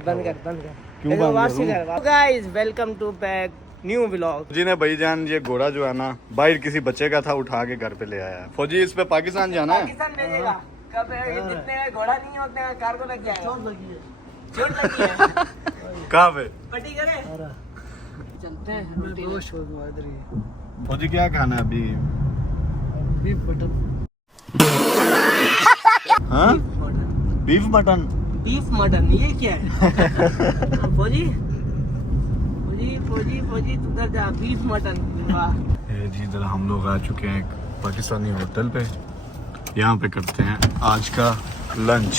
बंद कर क्यों बंद guys welcome to back new vlog. जी ने भाईजान ये घोड़ा जो है ना बाहर किसी बच्चे का था, उठा के घर पे ले आया। फौजी इस पे पाकिस्तान जाना है। पाकिस्तान भेजेगा कब? जितने घोड़ा नहीं है उतने कार को लग जाएगा। चोट लगी है। कहाँ पे पट्टी करे चलते हैं। फौजी क्या खाना है अभी? Beef mutton. हाँ बीफ मटन। बीफ मटन ये क्या है? फौजी फौजी फौजी फौजी तू उधर जा। Beef mutton. वाह जी इधर हम लोग आ चुके हैं एक पाकिस्तानी होटल पे। यहाँ पे करते हैं आज का लंच।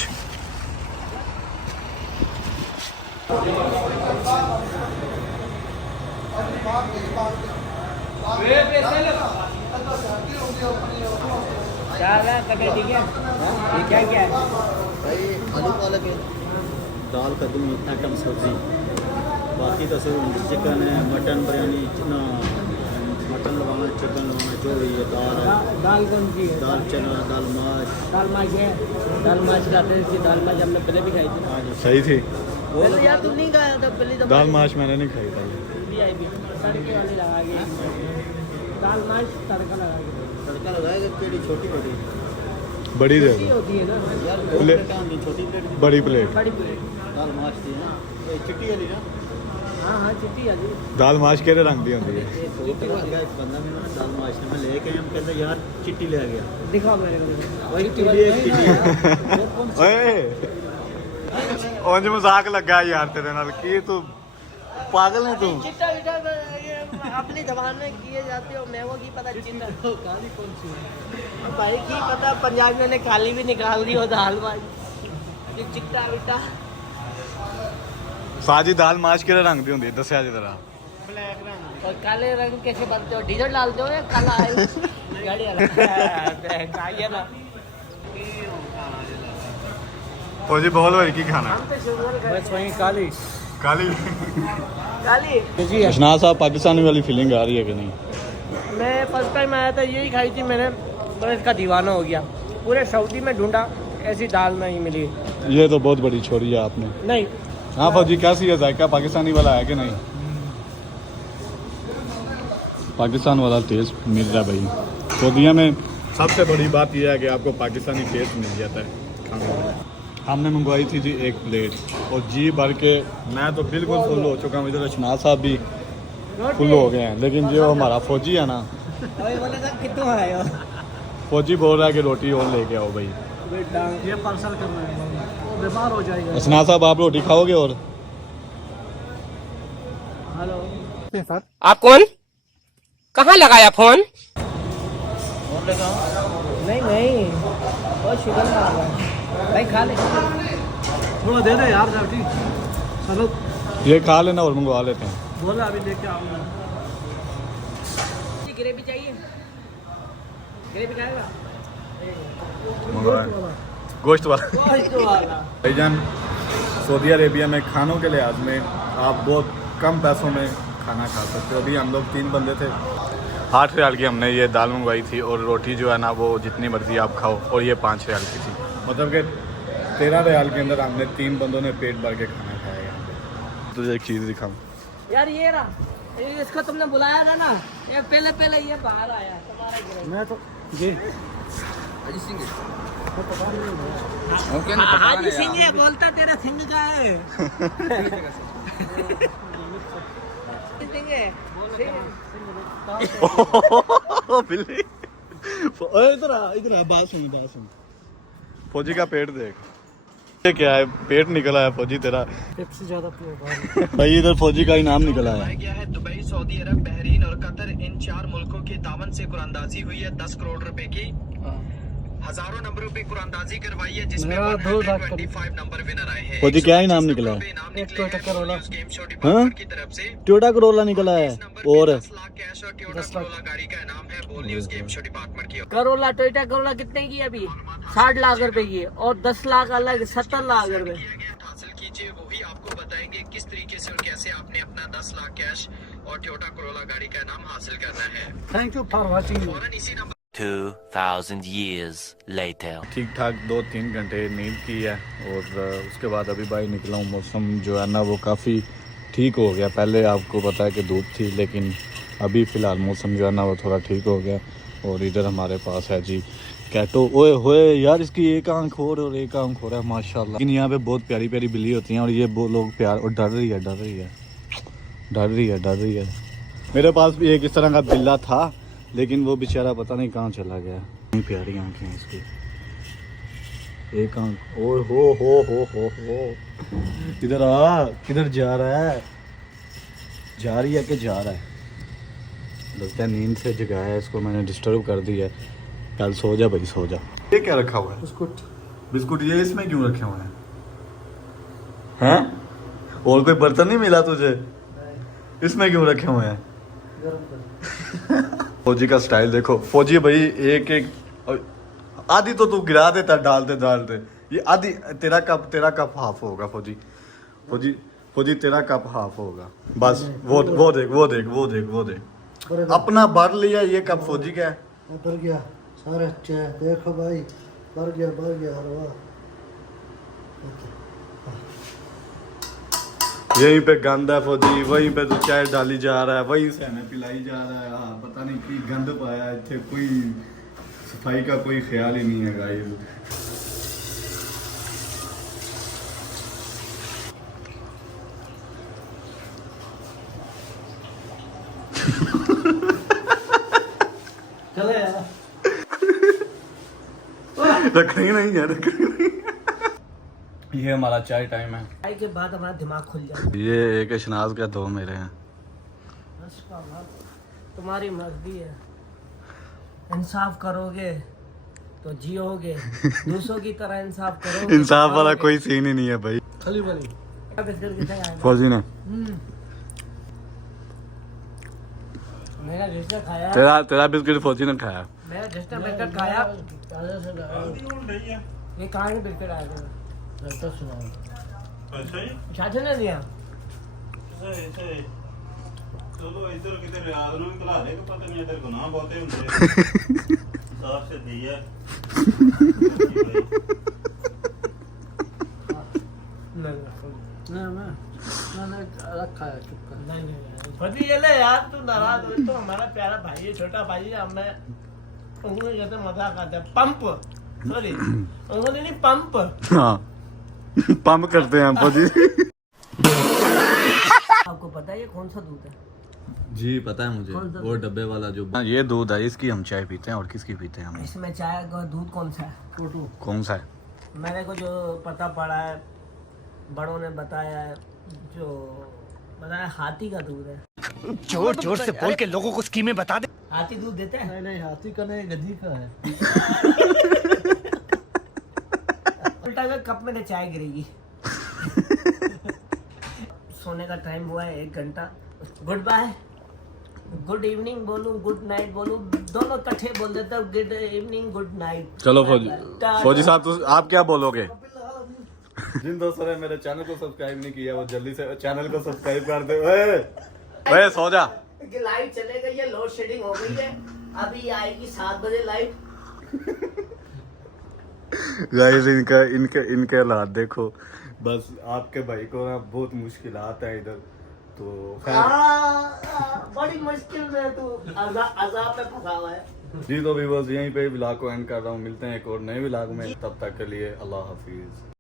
ठीक है। ये क्या क्या है? भाई आलू पालक है, दाल कद्दू आइटम सब्जी, बाकी तो सब चिकन है, मटन बिरयानी, मटन लगाना, चिकन लगाना, जो भी है दाल है। दाल कौन सी है? दाल चना, दाल माश। दाल माश है। दाल माश खाते हैं। दाल माश हमने पहले भी खाई थी। आज सही थी। पहले यार तुम नहीं खाया था पहले तो दाल माश मैंने नहीं खाई था। तड़के वाली लगा के दाल माश तड़का लगा के तड़का लगाएगा। पेड़ी छोटी बड़ी बड़ी दे छोटी दो। होती है ना यार, प्लेट। छोटी प्लेट बड़ी प्लेट। बड़ी प्लेट। दाल माश थी ना, ये चिट्टी वाली ना। हाँ हाँ चिट्टी वाली। दाल माश केरे रंग दी होती है। ये चिट्टी वाली का एक बंदा मेरा ना दाल माश में लेके हम कहते यार चिट्टी ले आ गया। दिखाओ मेरे को। वही चिट्टी एक चिट्टी ओए ओंज मजाक लगा यार तेरे नाल की तू पागल है तू। चिट्टा विटा ये अपनी जबान में किए जाते हो। मेरे को की पता चिट्टा काली कौन सी है भाई की पता। पंजाबियों ने काली भी निकाल दी हो दाल माश। ये चिट्टा विटा साजी दाल माश केरे रंग दी होंदी दसया जी तरह। ब्लैक रंग। और काले रंग कैसे बनते हो? डीजल डालते हो या काला है? गाड़ी वाला आइए ना। फौजी बोल भाई की खाना बस वही काली काली। काली जी। अशनाद साहब पाकिस्तानी वाली फीलिंग आ रही है कि नहीं? मैं फर्स्ट टाइम आया था यही खाई थी मैंने, तो इसका दीवाना हो गया। पूरे सऊदी में ढूंढा ऐसी दाल नहीं मिली। ये तो बहुत बड़ी छोड़ी है आपने। नहीं हाँ फौजी कैसी है जायका पाकिस्तानी वाला है कि नहीं? पाकिस्तान वाला टेस्ट मिल रहा है भाई। सऊदीया में सबसे बड़ी बात यह है कि आपको पाकिस्तानी टेस्ट मिल जाता है खाने में। हमने मंगवाई थी जी एक प्लेट और जी भर के मैं तो बिल्कुल फुल हो चुका हूँ। इधर अशनाद साहब भी फुल हो गए हैं, लेकिन जो हमारा फौजी है ना, कितों आए हो? फौजी बोल रहा है कि रोटी और लेके आओ भाई। ये पार्सल करना है, वो बीमार हो जाएगा। अशनाद साहब आप रोटी खाओगे? और हेलो आप कौन? कहाँ लगाया फोन? फोन लगाओ। नहीं नहीं बहुत शुगर मार रहा है भाई। खा ले थोड़ा दे दे यार जल्दी। चलो ये खा लेना और मंगवा लेते हैं। बोला अभी लेके आऊंगा। ग्रेवी चाहिए? ग्रेवी खाएगा? गोश्त वाला। भाईजान सऊदी अरेबिया में खानों के लिहाज में आप बहुत कम पैसों में खाना खा सकते हो। अभी हम लोग 3 बंदे थे, 8 रियाल की हमने ये दाल मंगवाई थी और रोटी जो है ना वो जितनी मर्जी आप खाओ, और ये 5 रियाल की थी। मतलब कि 13 रियाल के अंदर हमने 3 बंदों ने पेट भर के खाना खाया यहाँ पे। तुझे एक चीज़ दिखाऊँ यार ये रहा, इसको तुमने बुलाया था ना, ये पहले ये बाहर आया तुम्हारा। मैं तो जी हाजी सिंह है बोलता, तेरा सिंह का है। सिंह है बिल्ली। इधर बात सुन। फौजी का पेट देख। ये क्या है? पेट निकला है फौजी तेरा। सबसे ज्यादा भाई इधर फौजी का इनाम निकला है। गया है दुबई, सऊदी अरब, बहरीन और कतर, इन 4 मुल्कों के तावन से कुरानदाजी हुई है 10 करोड़ रुपए की। हजारों नंबरों पे कुरानदाजी करवाई है, जिसमें 125 नंबर विनर आए हैं। फौजी क्या इनाम निकला है? एक टोयोटा करोला हाँ? की तरफ से टोयोटा करोला निकला है और 10 लाख कैश और टोयोटा करोला गाड़ी का इनाम है। बोल न्यूज गेम शो डिपार्टमेंट की। करोला टोयोटा करोला कितने की है अभी? 60 लाख रुपए की है, और 10 लाख अलग 70 लाख रुपए। हासिल कीजिए, वही आपको बताएंगे किस तरीके से और कैसे आपने अपना 10 लाख कैश और टोयोटा करोला गाड़ी का इनाम हासिल करना है। Thank you for watching. फौरन इसी नंबर 2,000 years later. ठीक ठाक 2-3 घंटे नींद की है और उसके बाद अभी भाई निकला हूँ। मौसम जो है ना वो काफ़ी ठीक हो गया। पहले आपको पता है कि धूप थी, लेकिन अभी फ़िलहाल मौसम जो है ना वो थोड़ा ठीक हो गया। और इधर हमारे पास है जी कैटो। ओए होए यार, इसकी एक आंख और एक आंख हो रहा है माशाल्लाह। लेकिन यहाँ पे बहुत प्यारी प्यारी बिल्ली होती हैं और ये वो लोग प्यार और डर रही है। मेरे पास भी एक इस तरह का बिल्ला था, लेकिन वो बेचारा पता नहीं कहाँ चला गया। इतनी प्यारी आंखें हैं इसकी, एक आंख। ओ हो इधर आ, किधर जा रहा है? जा रही है कि जा रहा है? लगता है नींद से जगाया है इसको, मैंने डिस्टर्ब कर दिया है। कल सो जा भाई, सो जा। ये क्या रखा हुआ है? बिस्कुट ये इसमें क्यों रखे हुए हैं? और कोई बर्तन नहीं मिला तुझे? इसमें क्यों रखे हुए हैं? फौजी का स्टाइल देखो। फौजी भाई एक आधी तो तू गिरा देता डालते। ये आधी तेरा कप हाफ होगा फौजी तेरा कप हाफ होगा बस। वो देख अपना भर लिया। ये कप फौजी का है। भर गया सारा अच्छे है। देखो भाई, भर गया हलवा। यहीं पे गंद है फौजी, वहीं पे तो चाय डाली जा रहा है, वहीं से हमें पिलाई जा रहा है। हाँ, पता नहीं की गंद पाया इतने, कोई सफाई का कोई ख्याल ही नहीं है गाइस। चले यार, रखनी नहीं है। ये हमारा चाय टाइम है। चाय के बाद हमारा दिमाग खुल जाता है। ये एक शनाज का दो मेरे हैं। तुम्हारी मर्जी है, इंसाफ करोगे तो जियोगे, दूसरों की तरह इंसाफ करोगे। इंसाफ वाला कोई सीन ही नहीं है भाई। खली बली फौजी ने मेरा रिश्ता खाया, तेरा बिस्किट फौजी ने खाया। मेरा रिश्ता बिस्किट खाया। ये कहाँ के बिस्किट आए थे? चाचा ने दिया। चलो इधर किधर याद ना कला दे, पता नहीं तेरे को ना बोलते ਹੁੰਦੇ साफ से दी है। ना रखा है, चुप कर। नहीं ये ले यार, तू नाराज हो तो हमारा प्यारा भाई है, छोटा भाई है। हमें उन्होंने कहते मजाक आता है, पंप सॉरी उन्होंने नहीं पंप। हाँ पंप करते हैं हम फौजी। आपको पता है ये कौन सा दूध है? जी पता है मुझे, वो डब्बे वाला जो। ये दूध है, इसकी हम चाय पीते हैं। और किसकी पीते हैं हम? इसमें चाय का दूध कौन सा है? कौन सा है? मेरे को जो पता पड़ा है, बड़ों ने बताया है, जो बताया हाथी का दूध है। जोर से बोल के लोगों को स्कीमें बता दे। हाथी दूध देते हैं? नहीं, हाथी का नहीं, गधी का है। उल्टा अगर कप में तो चाय गिरेगी। सोने का टाइम हुआ है 1 घंटा। गुड बाय, गुड इवनिंग बोलूं, गुड नाइट बोलूं, दोनों इकट्ठे बोल देता हूँ। Good evening, good night. चलो फौजी साहब, तो आप क्या बोलोगे? जिन दोस्तों ने मेरे चैनल को सब्सक्राइब नहीं किया, वो जल्दी से चैनल को सब्सक्राइब कर दे। ओए सो जा। लाइट चले गई है, लोड शेडिंग हो गई है। अभी आएगी 7 बजे लाइट। गाइस इनके हालात देखो। बस आपके भाई को ना बहुत मुश्किलात है इधर, तो बड़ी मुश्किल में तू अजाब में फंसा हुआ है। जी तो भी बस यहीं पे व्लॉग को एंड कर रहा हूँ। मिलते हैं एक और नए व्लॉग में, तब तक के लिए अल्लाह हाफिज।